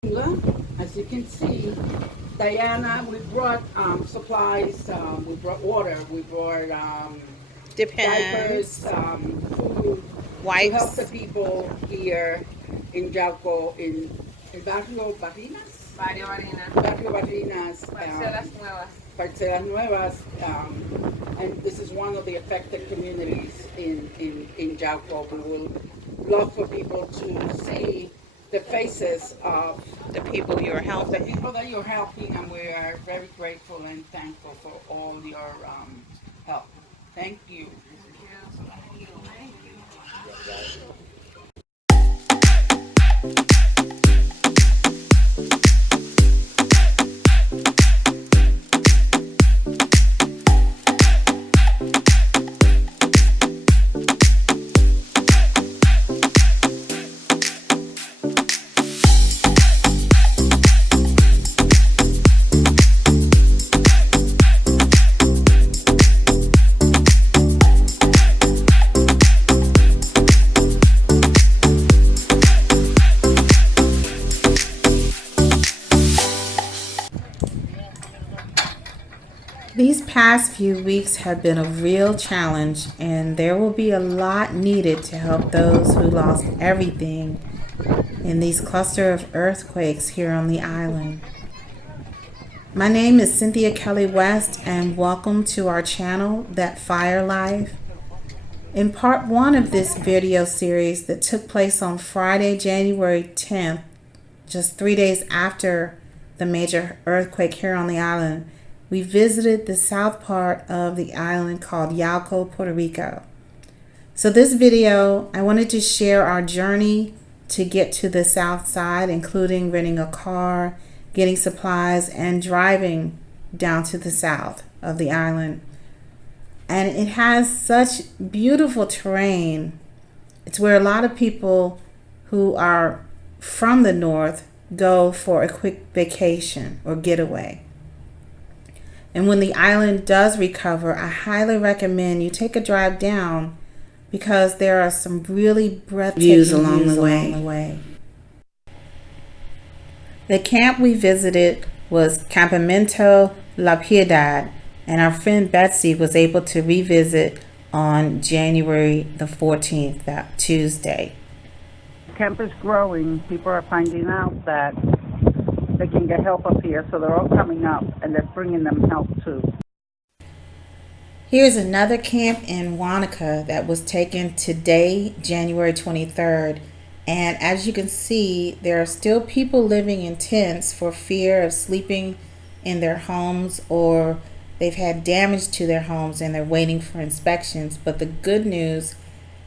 As you can see, Diana, we brought supplies, we brought water, we brought diapers, Depends. food to help the Wipes. people here in Yauco, in Barrio Barrinas, Barrio Barinas, Barrio Barrinas, Parcelas Nuevas. Parcelas Nuevas, and this is one of the affected communities in Yauco. We would love for people to see the faces of The people you're the helping. people that you're helping, and we are very grateful and thankful for all your help. Thank you. These past few weeks have been a real challenge, and there will be a lot needed to help those who lost everything in these cluster of earthquakes here on the island. My name is Cynthia Kelly West, and welcome to our channel, That Fire Life. In part one of this video series that took place on Friday, January 10th, just 3 days after the major earthquake here on the island, we visited the south part of the island called Yauco, Puerto Rico. So this video, I wanted to share our journey to get to the south side, including renting a car, getting supplies, and driving down to the south of the island. And it has such beautiful terrain. It's where a lot of people who are from the north go for a quick vacation or getaway. And when the island does recover, I highly recommend you take a drive down because there are some really breathtaking views along the way. The camp we visited was Campamento La Piedad, and our friend Betsy was able to revisit on January the 14th, that Tuesday. Camp is growing. People are finding out that they can get help up here, so they're all coming up and they're bringing them help too. Here's another camp in Wanaka that was taken today, January 23rd. And as you can see, there are still people living in tents for fear of sleeping in their homes, or they've had damage to their homes and they're waiting for inspections. But the good news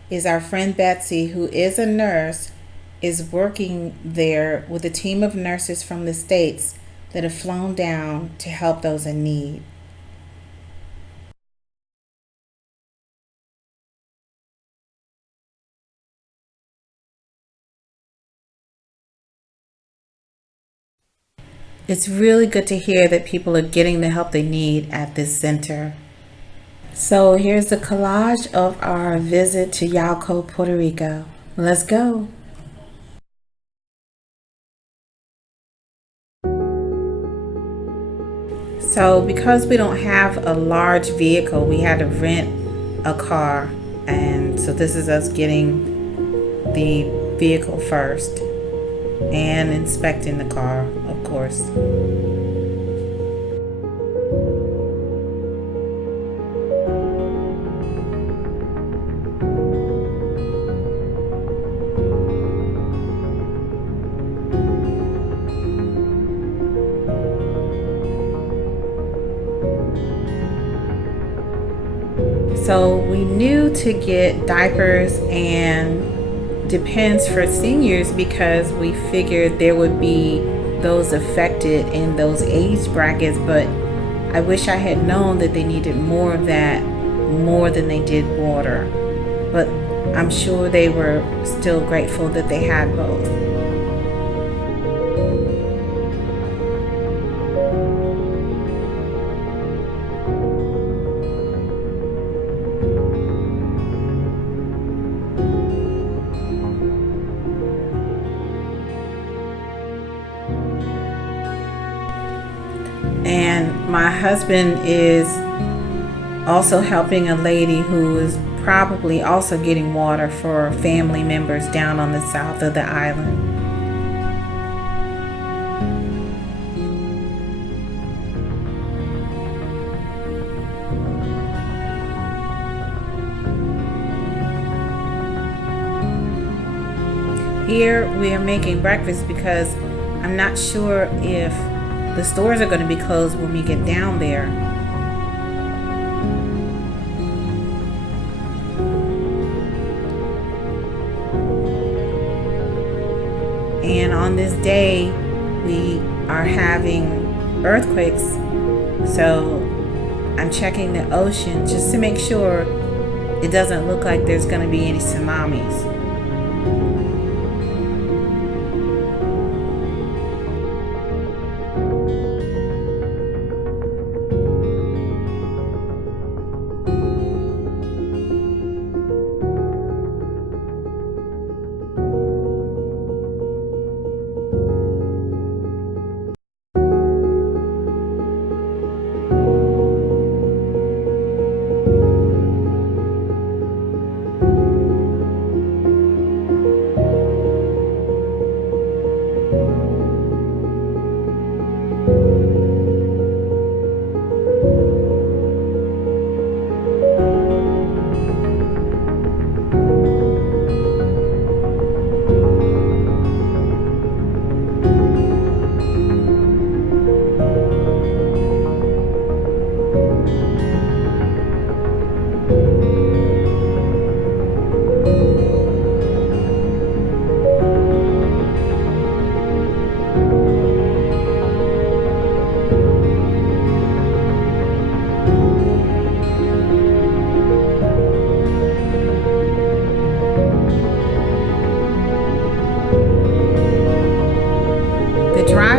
is our friend Betsy, who is a nurse, is working there with a team of nurses from the States that have flown down to help those in need. It's really good to hear that people are getting the help they need at this center. So here's a collage of our visit to Yauco, Puerto Rico. Let's go. So because we don't have a large vehicle, we had to rent a car, and so this is us getting the vehicle first and inspecting the car, of course. So we knew to get diapers and Depends for seniors because we figured there would be those affected in those age brackets, but I wish I had known that they needed more of that more than they did water. But I'm sure they were still grateful that they had both. And my husband is also helping a lady who is probably also getting water for family members down on the south of the island. Here we are making breakfast because I'm not sure if the stores are going to be closed when we get down there. And on this day, we are having earthquakes. So I'm checking the ocean just to make sure it doesn't look like there's going to be any tsunamis.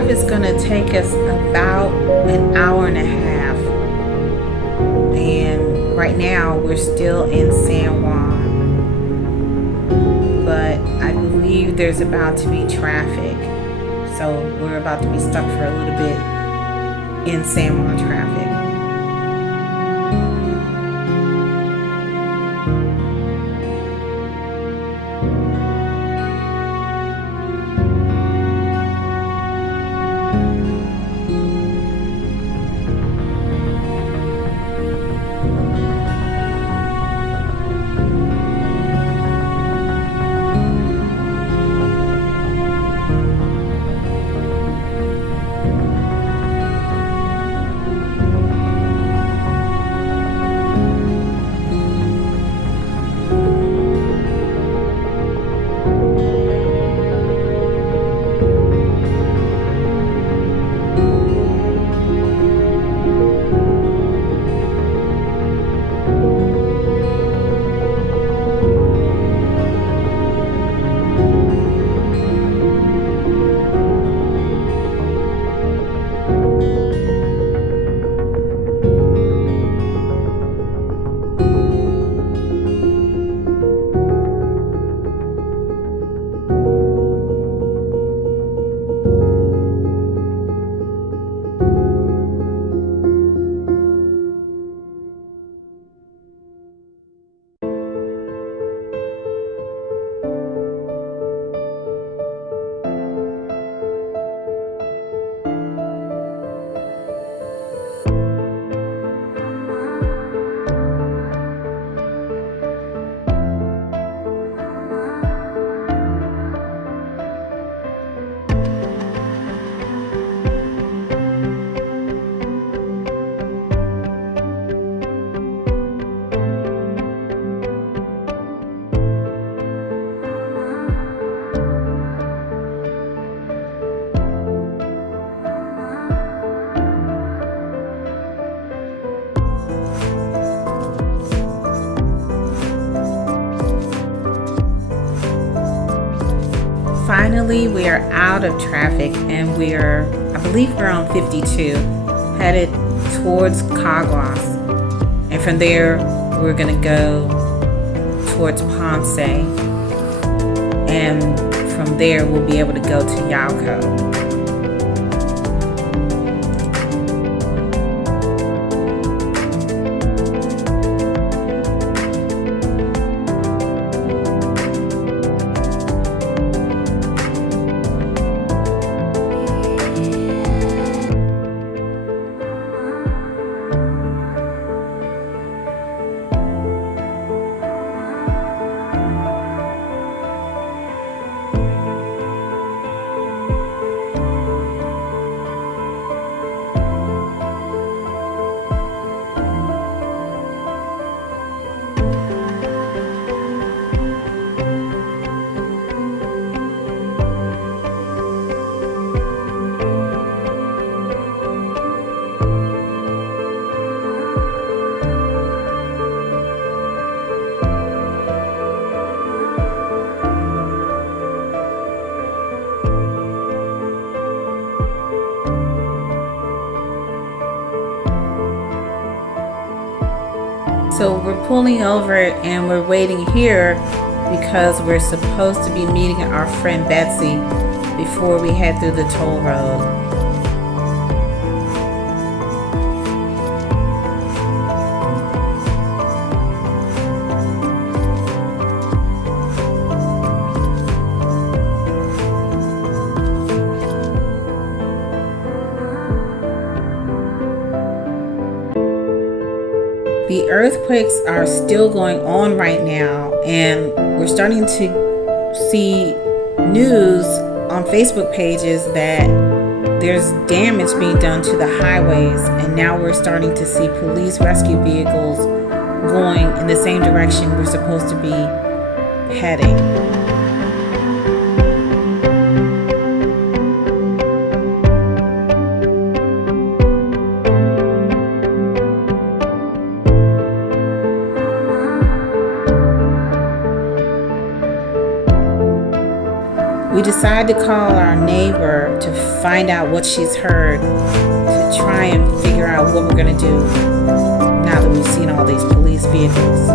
It's going to take us about an hour and a half, and right now we're still in San Juan, but I believe there's about to be traffic, so we're about to be stuck for a little bit in San Juan traffic. Finally, we are out of traffic and I believe we're on 52, headed towards Caguas. And from there, we're gonna go towards Ponce. And from there, we'll be able to go to Yauco. So we're pulling over and we're waiting here because we're supposed to be meeting our friend Betsy before we head through the toll road. The earthquakes are still going on right now, and we're starting to see news on Facebook pages that there's damage being done to the highways, and now we're starting to see police rescue vehicles going in the same direction we're supposed to be heading. We decided to call our neighbor to find out what she's heard, to try and figure out what we're going to do now that we've seen all these police vehicles.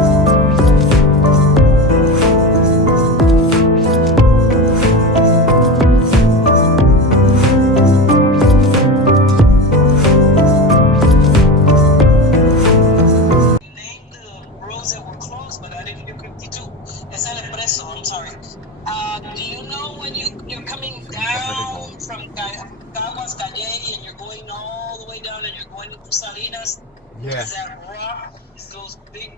Named the roads that were closed, but I didn't hear 52. It's El Expreso, I'm sorry. Do you know when you're coming down from Caguas Calle and you're going all the way down and you're going into Salinas? Yeah. Is that rock? Is those big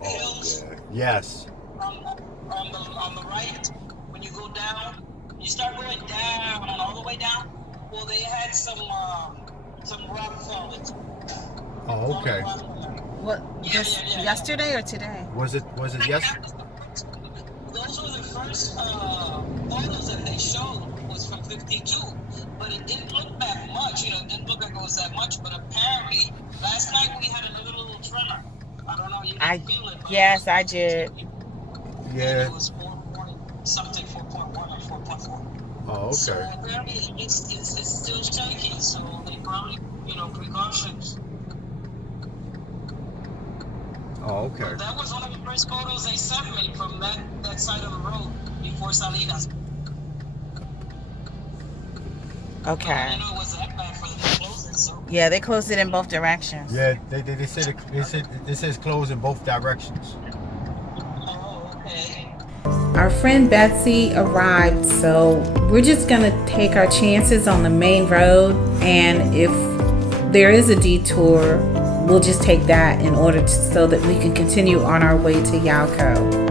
hills? Yeah. Yes. On the right, when you go down, you start going down all the way down. Well, they had some rock falling. Oh, okay. What? Yesterday or today? Was it yesterday? Those were the first photos that they showed was from 52, but it didn't look that much. It didn't look like it was that much. But apparently, last night we had another little tremor. I don't know. You didn't feel it. Yes, I did. Yeah. It was 4.1 something, 4.1 or 4.4. Oh, okay. So apparently it's still shaking. So they probably precautions. Oh, okay. That was one of the first photos they sent me from that side of the road before Salinas. Okay. I didn't know it was that bad for them to close it, so. Yeah, they closed it in both directions. Yeah, they said it says close in both directions. Oh, okay. Our friend Betsy arrived, so we're just gonna take our chances on the main road, and if there is a detour, we'll just take that in order so that we can continue on our way to Yauco.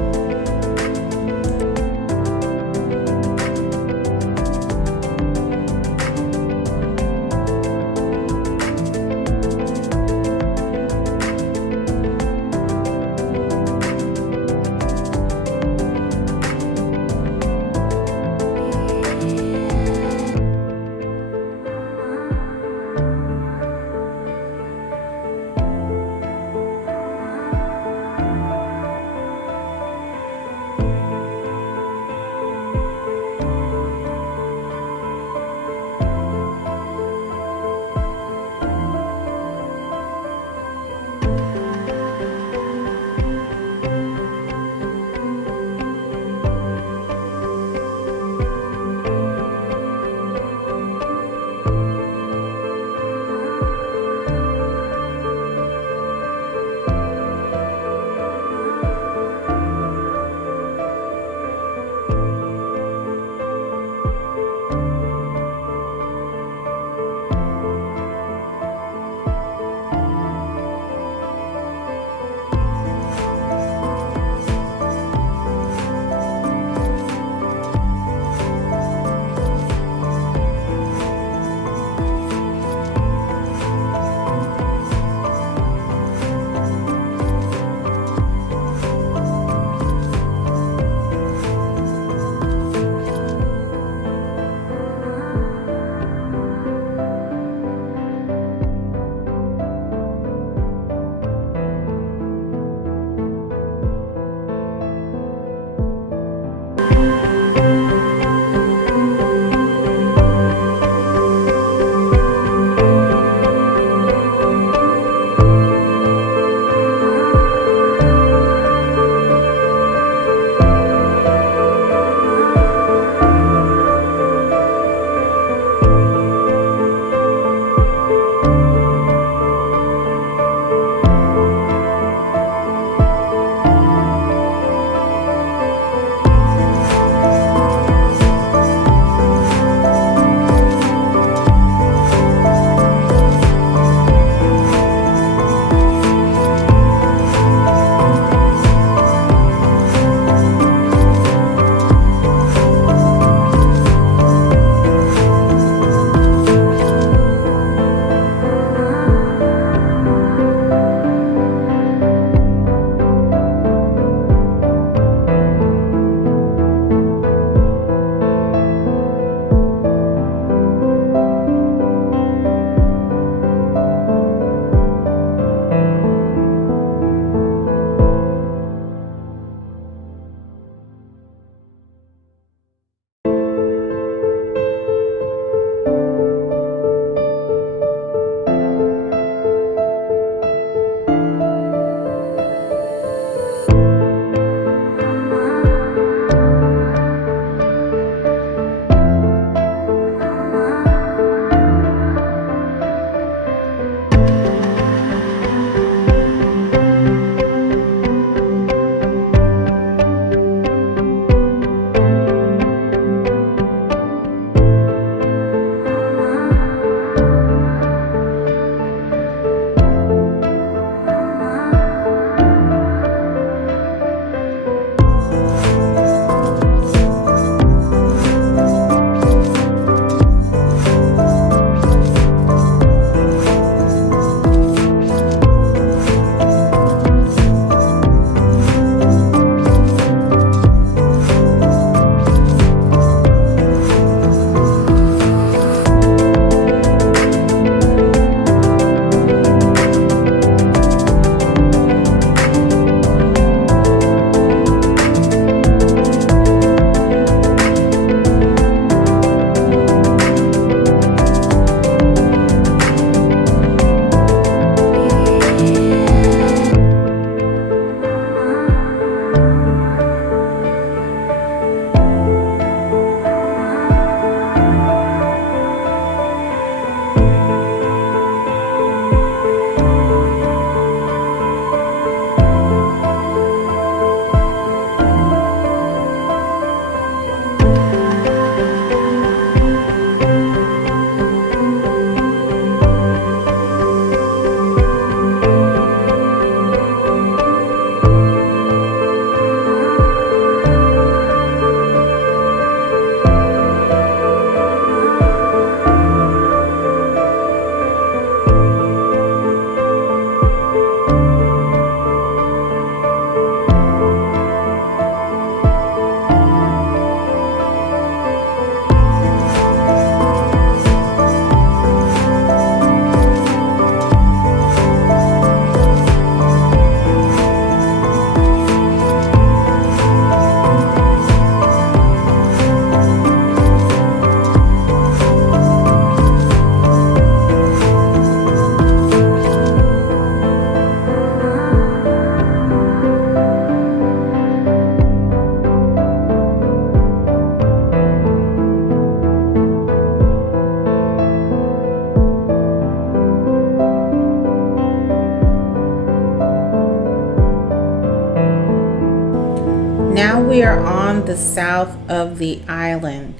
we are on the south of the island.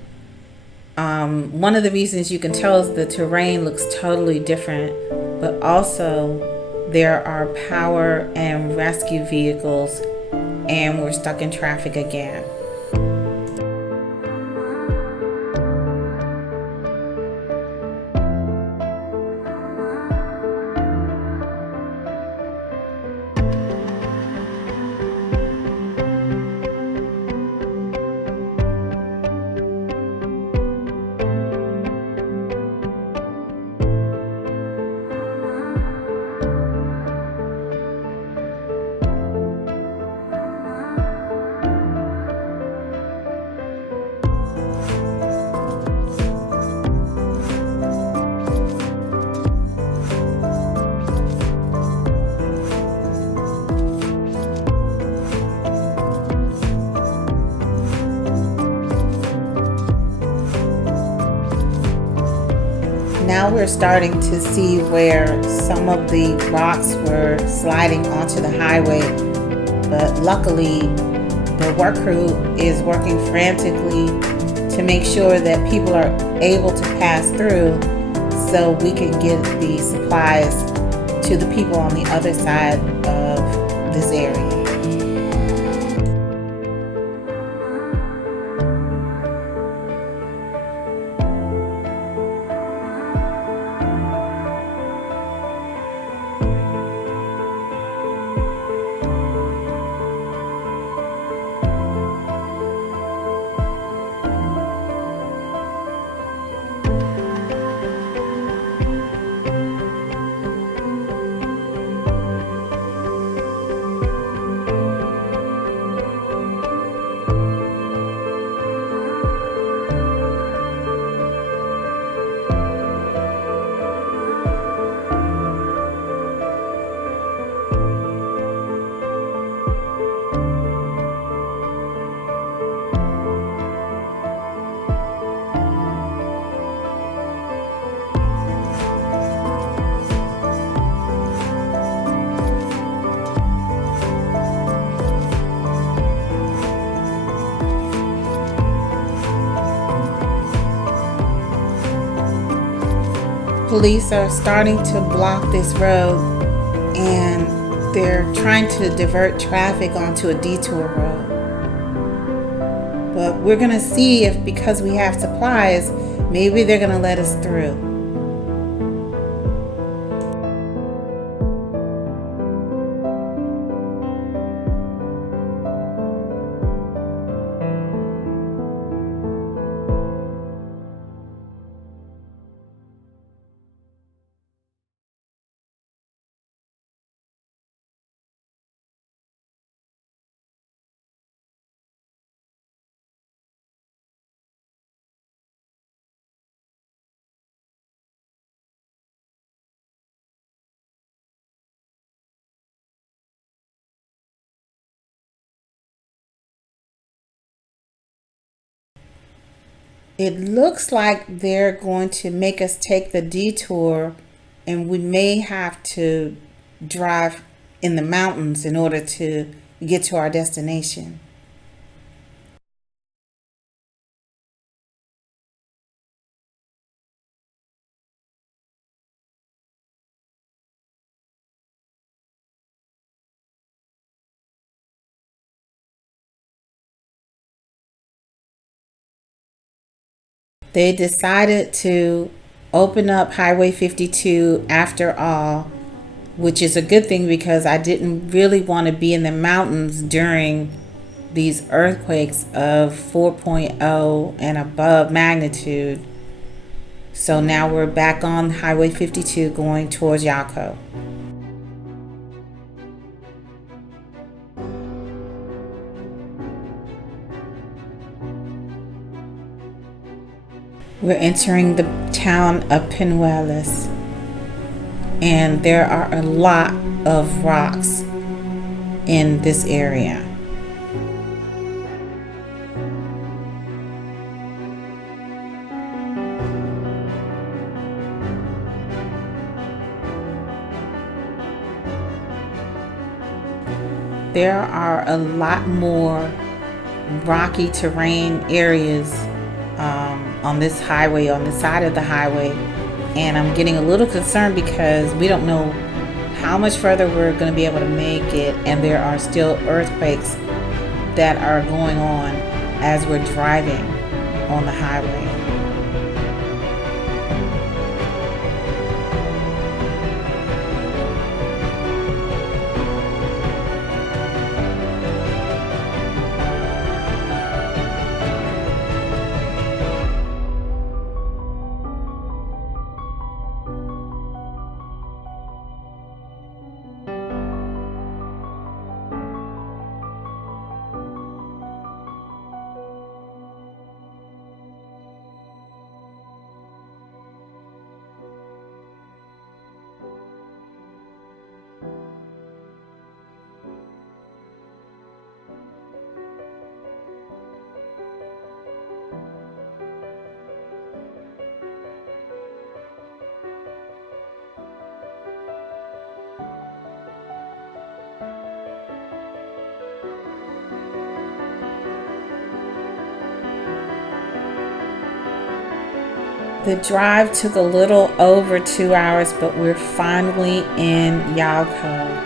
One of the reasons you can tell is the terrain looks totally different, but also there are power and rescue vehicles, and we're stuck in traffic again. Now we're starting to see where some of the rocks were sliding onto the highway, but luckily the work crew is working frantically to make sure that people are able to pass through so we can get the supplies to the people on the other side of this area. Police are starting to block this road, and they're trying to divert traffic onto a detour road. But we're going to see if, because we have supplies, maybe they're going to let us through. It looks like they're going to make us take the detour, and we may have to drive in the mountains in order to get to our destination. They decided to open up Highway 52 after all, which is a good thing because I didn't really want to be in the mountains during these earthquakes of 4.0 and above magnitude. So now we're back on Highway 52 going towards Yauco. We're entering the town of Pinellas, and there are a lot of rocks in this area. There are a lot more rocky terrain areas on this highway, on the side of the highway. And I'm getting a little concerned because we don't know how much further we're going to be able to make it. And there are still earthquakes that are going on as we're driving on the highway. The drive took a little over 2 hours, but we're finally in Yauco.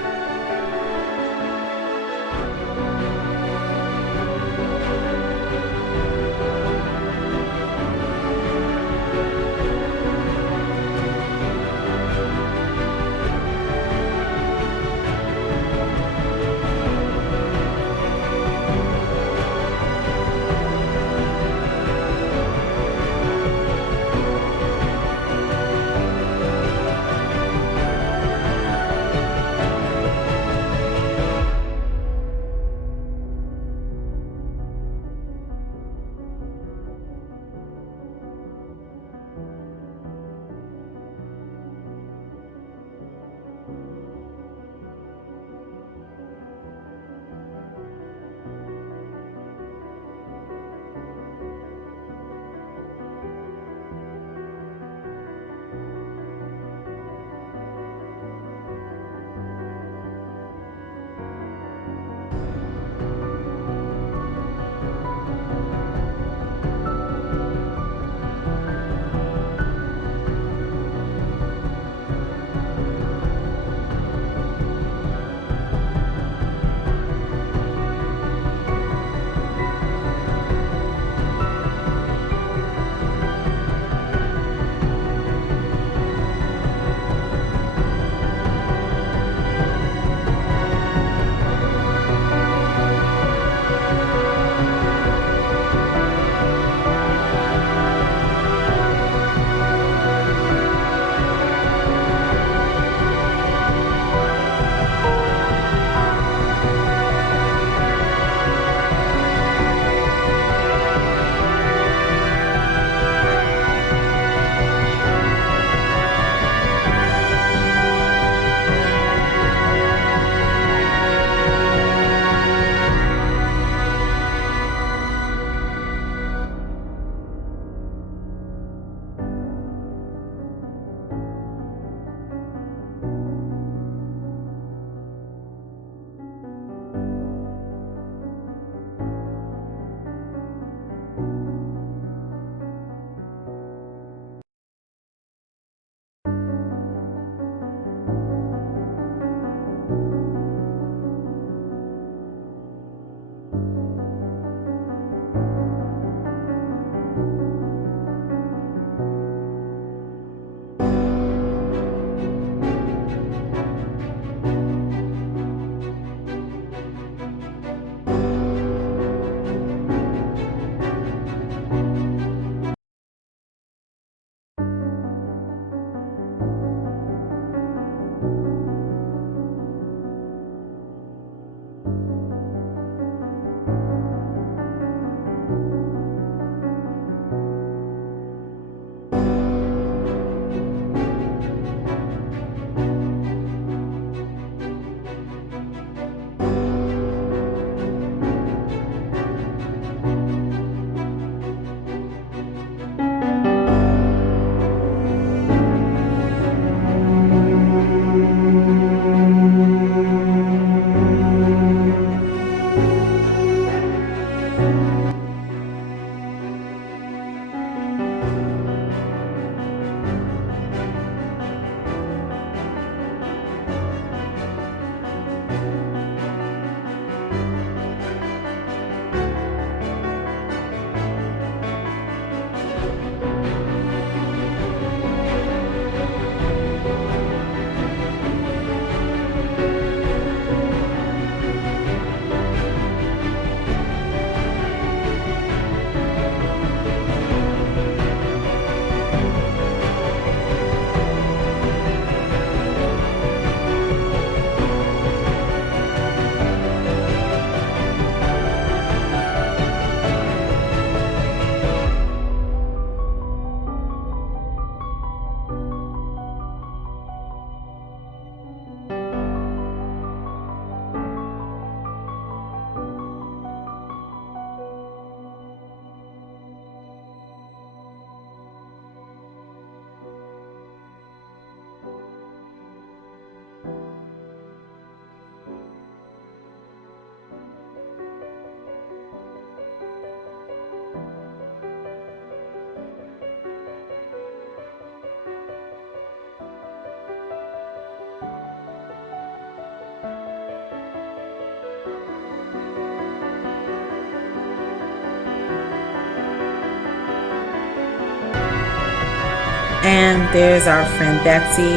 And there's our friend Betsy,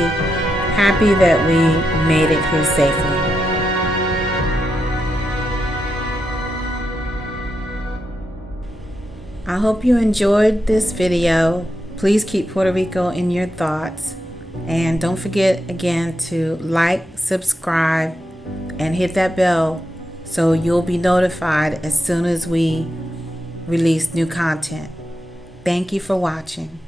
happy that we made it here safely. I hope you enjoyed this video. Please keep Puerto Rico in your thoughts. And don't forget again to like, subscribe, and hit that bell so you'll be notified as soon as we release new content. Thank you for watching.